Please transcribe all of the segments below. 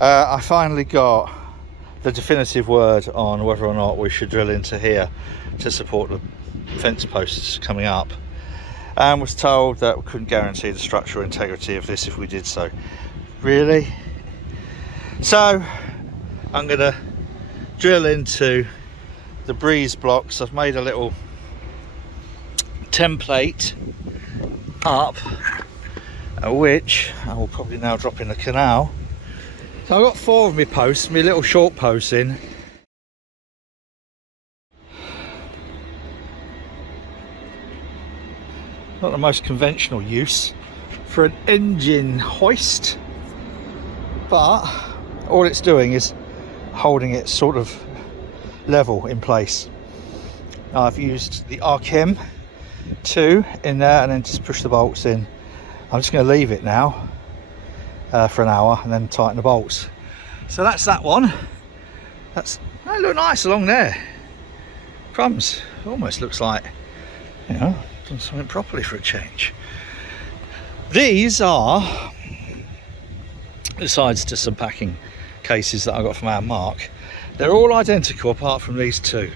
I finally got the definitive word on whether or not we should drill into here to support the fence posts coming up, and was told that we couldn't guarantee the structural integrity of this if we did so. Really? So I'm gonna drill into the breeze blocks. I've made a little template up, which I will probably now drop in the canal. So I've got 4 of my posts, my little short posts in. Not the most conventional use for an engine hoist, but all it's doing is holding it sort of level in place. Now I've used the RKM 2 in there and then just push the bolts in. I'm just going to leave it now for an hour and then tighten the bolts. So that's that one. They look nice along there. Crumbs. Almost looks like, you know, done something properly for a change. These are the sides to some packing cases that I got from our Mark. They're all identical apart from these 2.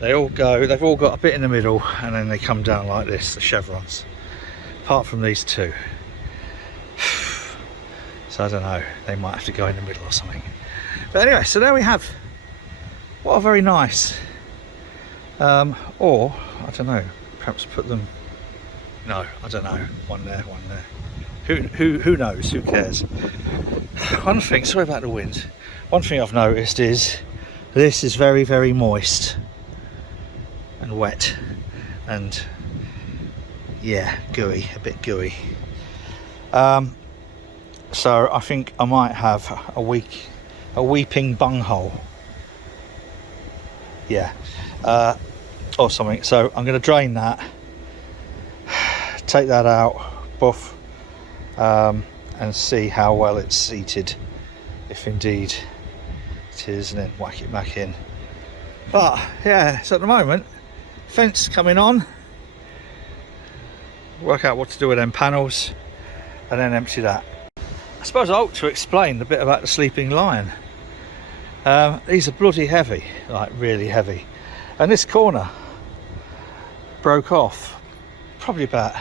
They've all got a bit in the middle and then they come down like this, the chevrons. Apart from these 2. So I don't know, they might have to go in the middle or something. But anyway, so there we have. What a very nice, or I don't know, perhaps put them, no, I don't know, one there. Who knows, who cares? One thing, sorry about the wind, one thing I've noticed is this is very, very moist and wet and yeah, gooey, a bit gooey. So I think I might have a weeping bunghole, yeah, or something. So I'm going to drain that, take that out, buff, and see how well it's seated, if indeed it is, and then whack it back in. But yeah, so at the moment, fence coming on, work out what to do with them panels and then empty that. I suppose I ought to explain a bit about the sleeping lion. These are bloody heavy, like really heavy, and this corner broke off probably about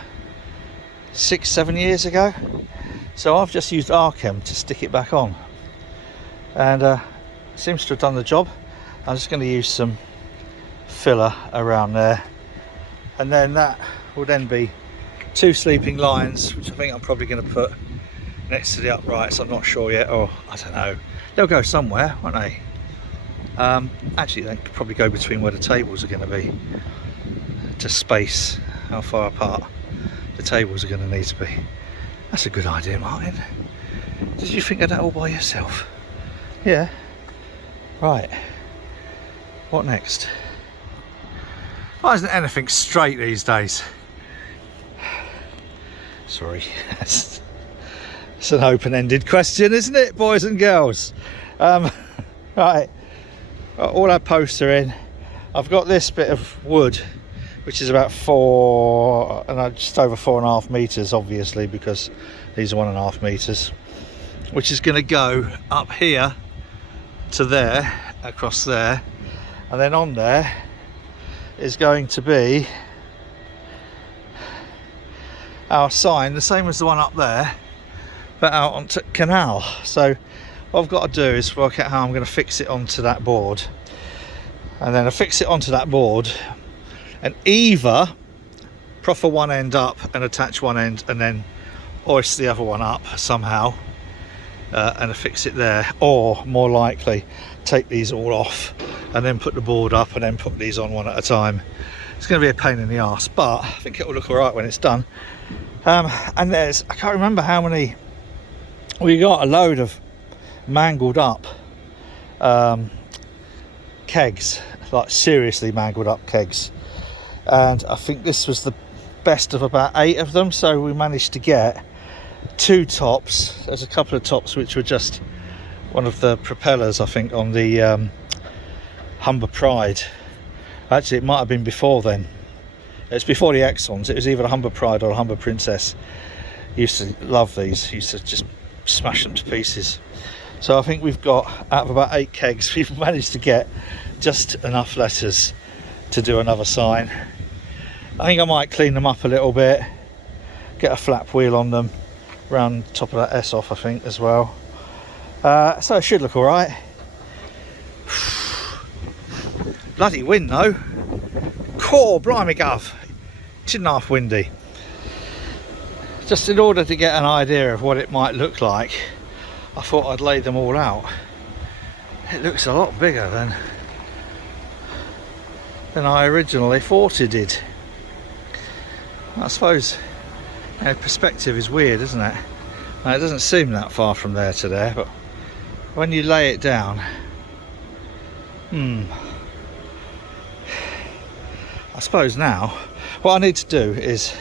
6-7 years ago, so I've just used RKM to stick it back on, and seems to have done the job. I'm just going to use some filler around there, and then that will then be 2 sleeping lions, which I think I'm probably going to put next to the uprights. I'm not sure yet, or I don't know, they'll go somewhere, won't they? Actually they could probably go between where the tables are going to be, to space how far apart the tables are going to need to be. That's a good idea, Martin. Did you think of that all by yourself? Yeah. Right, what next? Why isn't anything straight these days? Sorry. It's an open-ended question, isn't it, boys and girls? Right, all our posts are in. I've got this bit of wood, which is about just over 4.5 meters, obviously, because these are 1.5 meters, which is going to go up here to there, across there, and then on there is going to be our sign, the same as the one up there, but out onto canal. So what I've got to do is work out how I'm going to fix it onto that board, and then I fix it onto that board and either proffer one end up and attach one end and then hoist the other one up somehow and affix it there, or more likely take these all off and then put the board up and then put these on one at a time. It's going to be a pain in the arse, but I think it will look all right when it's done. And there's, I can't remember how many, we got a load of mangled up kegs, like seriously mangled up kegs, and I think this was the best of about 8 of them. So we managed to get 2 tops. There's a couple of tops which were just one of the propellers, I think, on the Humber Pride. Actually, it might have been before then. It's before the Exxons. It was either a Humber Pride or a Humber Princess. Used to love these. Used to just smash them to pieces. So I think we've got, out of about 8 kegs, we've managed to get just enough letters to do another sign. I think I might clean them up a little bit, get a flap wheel on them around the top of that S off, I think, as well. So it should look all right. Bloody wind though. Core, blimey gov. 2.5 windy. Just in order to get an idea of what it might look like, I thought I'd lay them all out. It looks a lot bigger than I originally thought it did. I suppose, you know, perspective is weird, isn't it? Now, it doesn't seem that far from there to there, but when you lay it down, I suppose now what I need to do is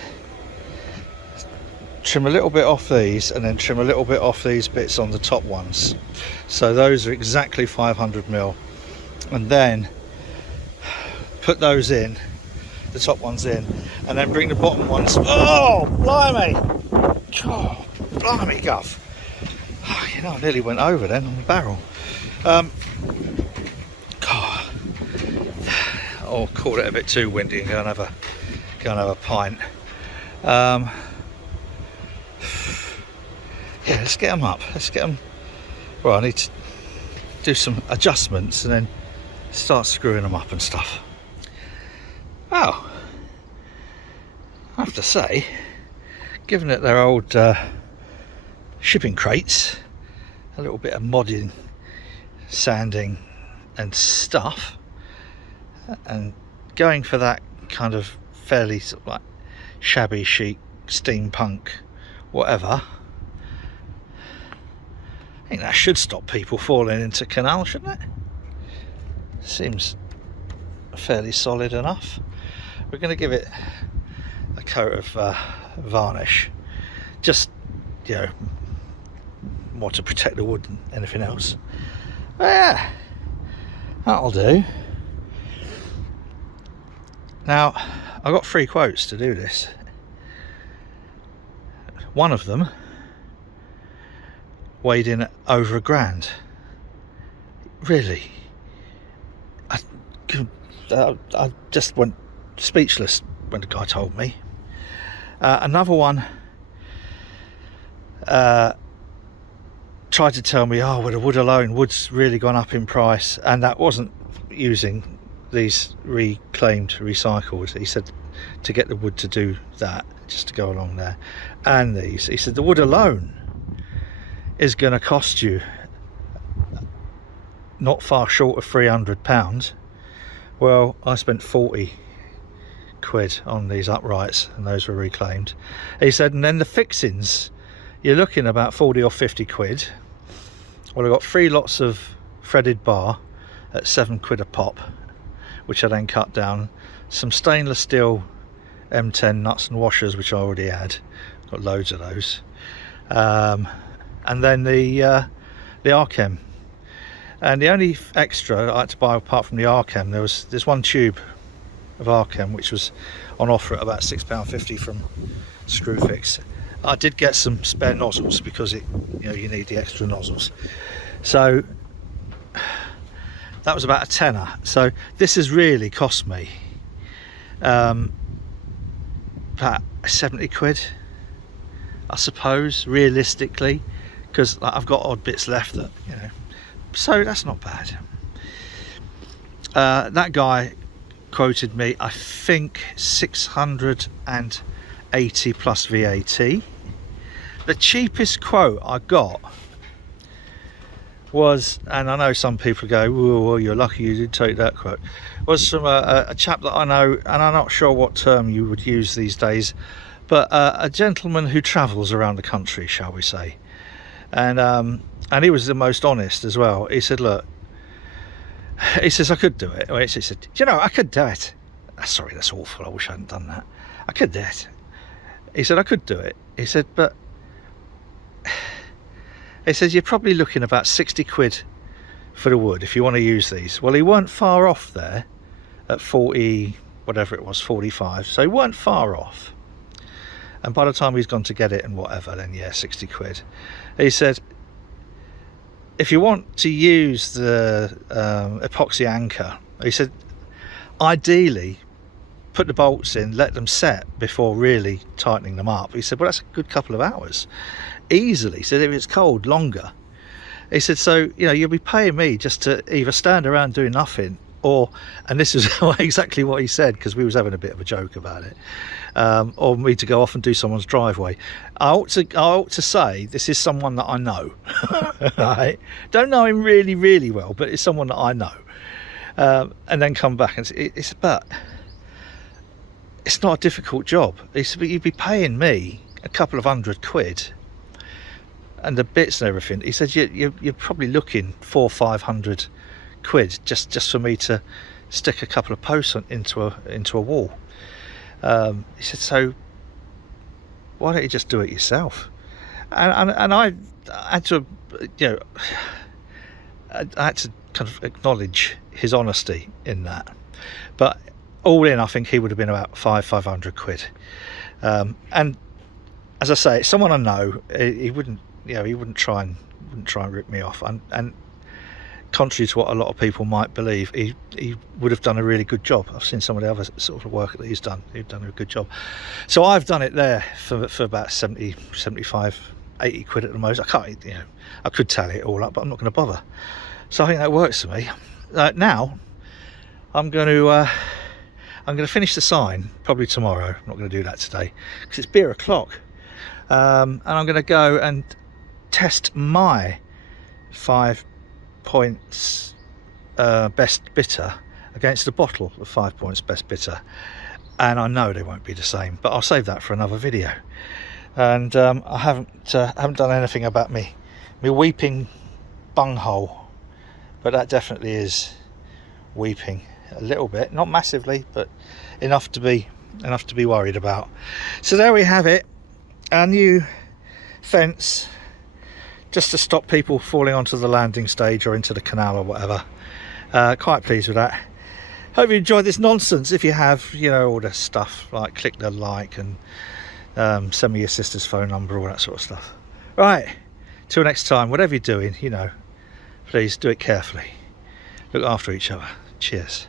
trim a little bit off these and then trim a little bit off these bits on the top ones, so those are exactly 500mm, and then put those in, the top ones in, and then bring the bottom ones. Oh blimey, oh, blimey guff. Oh, you know, I nearly went over then on the barrel. Oh, caught it a bit too windy and go and have a pint. Yeah, let's get them up. Let's get them. Well, I need to do some adjustments and then start screwing them up and stuff. Oh, I have to say, given that they're old shipping crates, a little bit of modding, sanding and stuff, and going for that kind of fairly sort of like shabby chic steampunk whatever, I think that should stop people falling into canal, shouldn't it? Seems fairly solid enough. We're going to give it a coat of varnish, just, you know, more to protect the wood than anything else. But yeah, that'll do. Now, I got 3 quotes to do this. One of them weighed in over £1,000. Really, I just went speechless when the guy told me. Another one tried to tell me, oh, with the wood alone, wood's really gone up in price, and that wasn't using these reclaimed recycled. He said to get the wood to do that, just to go along there, and these, he said the wood alone is going to cost you not far short of £300. Well, I spent 40 quid on these uprights, and those were reclaimed. He said, and then the fixings, you're looking about 40 or 50 quid. Well, I got 3 lots of threaded bar at 7 quid a pop, which I then cut down, some stainless steel M10 nuts and washers, which I already had, got loads of those, and then the Archem. And the only extra I had to buy apart from the Archem, there's one tube of Archem which was on offer at about £6.50 from Screwfix. I did get some spare nozzles because you need the extra nozzles. So that was about a tenner. So this has really cost me about 70 quid, I suppose, realistically, because I've got odd bits left that, you know, so that's not bad. That guy quoted me, I think, 680 plus VAT. The cheapest quote I got was, and I know some people go, well, you're lucky you did take that quote, was from a chap that I know, and I'm not sure what term you would use these days, but a gentleman who travels around the country, shall we say, and he was the most honest as well. He said, look, he says, I could do it. He said, you know, I could do it. Sorry, that's awful, I wish I hadn't done that. I could do it. He said, I could do it. He said, but he says, you're probably looking about 60 quid for the wood if you want to use these. Well, he weren't far off there at 40, whatever it was, 45. So he weren't far off. And by the time he's gone to get it and whatever, then yeah, 60 quid. He said, if you want to use the epoxy anchor, he said, ideally put the bolts in, let them set before really tightening them up. He said, well, that's a good couple of hours easily. He said, if it's cold, longer. He said, so you'll be paying me just to either stand around doing nothing, or, and this is exactly what he said, because we was having a bit of a joke about it, or me to go off and do someone's driveway. I ought to say this is someone that I know. Right? Don't know him really, really well, but it's someone that I know. And then come back and but it's not a difficult job. He said, but you'd be paying me a couple of £100 and the bits and everything. He said, you're probably looking 400 or 500 quid just for me to stick a couple of posts into a wall. He said, so why don't you just do it yourself? And I had to, I had to kind of acknowledge his honesty in that. But all in, I think he would have been about 500 quid. And as I say, it's someone I know. He wouldn't try and rip me off. And contrary to what a lot of people might believe, he would have done a really good job. I've seen some of the other sort of work that he's done. He's done a good job. So I've done it there for about 70, 75, 80 quid at the most. I can't, I could tally it all up, but I'm not going to bother. So I think that works for me. Now I'm going to finish the sign probably tomorrow. I'm not going to do that today because it's beer o'clock. And I'm going to go and test my 5 points best bitter against a bottle of 5 points best bitter, and I know they won't be the same, but I'll save that for another video. And I haven't done anything about me weeping bunghole, but that definitely is weeping a little bit, not massively, but enough to be worried about. So there we have it, our new fence, just to stop people falling onto the landing stage or into the canal or whatever. Quite pleased with that. Hope you enjoyed this nonsense. If you have, all the stuff, like click the like and send me your sister's phone number, all that sort of stuff. Right, till next time, whatever you're doing, please do it carefully. Look after each other. Cheers.